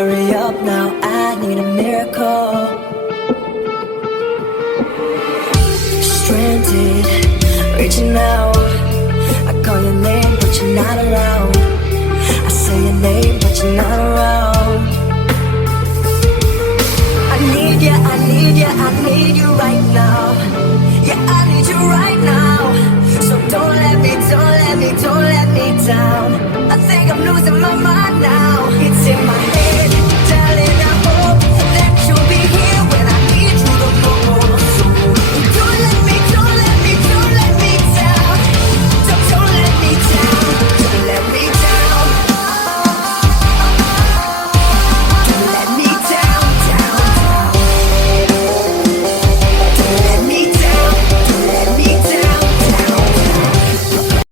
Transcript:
Hurry up now, I need a miracle. Stranded, reaching out. I call your name, but you're not around. I say your name, but you're not around. I need you, I need you, I need you right now. Yeah, I need you right now. So don't let me, don't let me, don't let me down.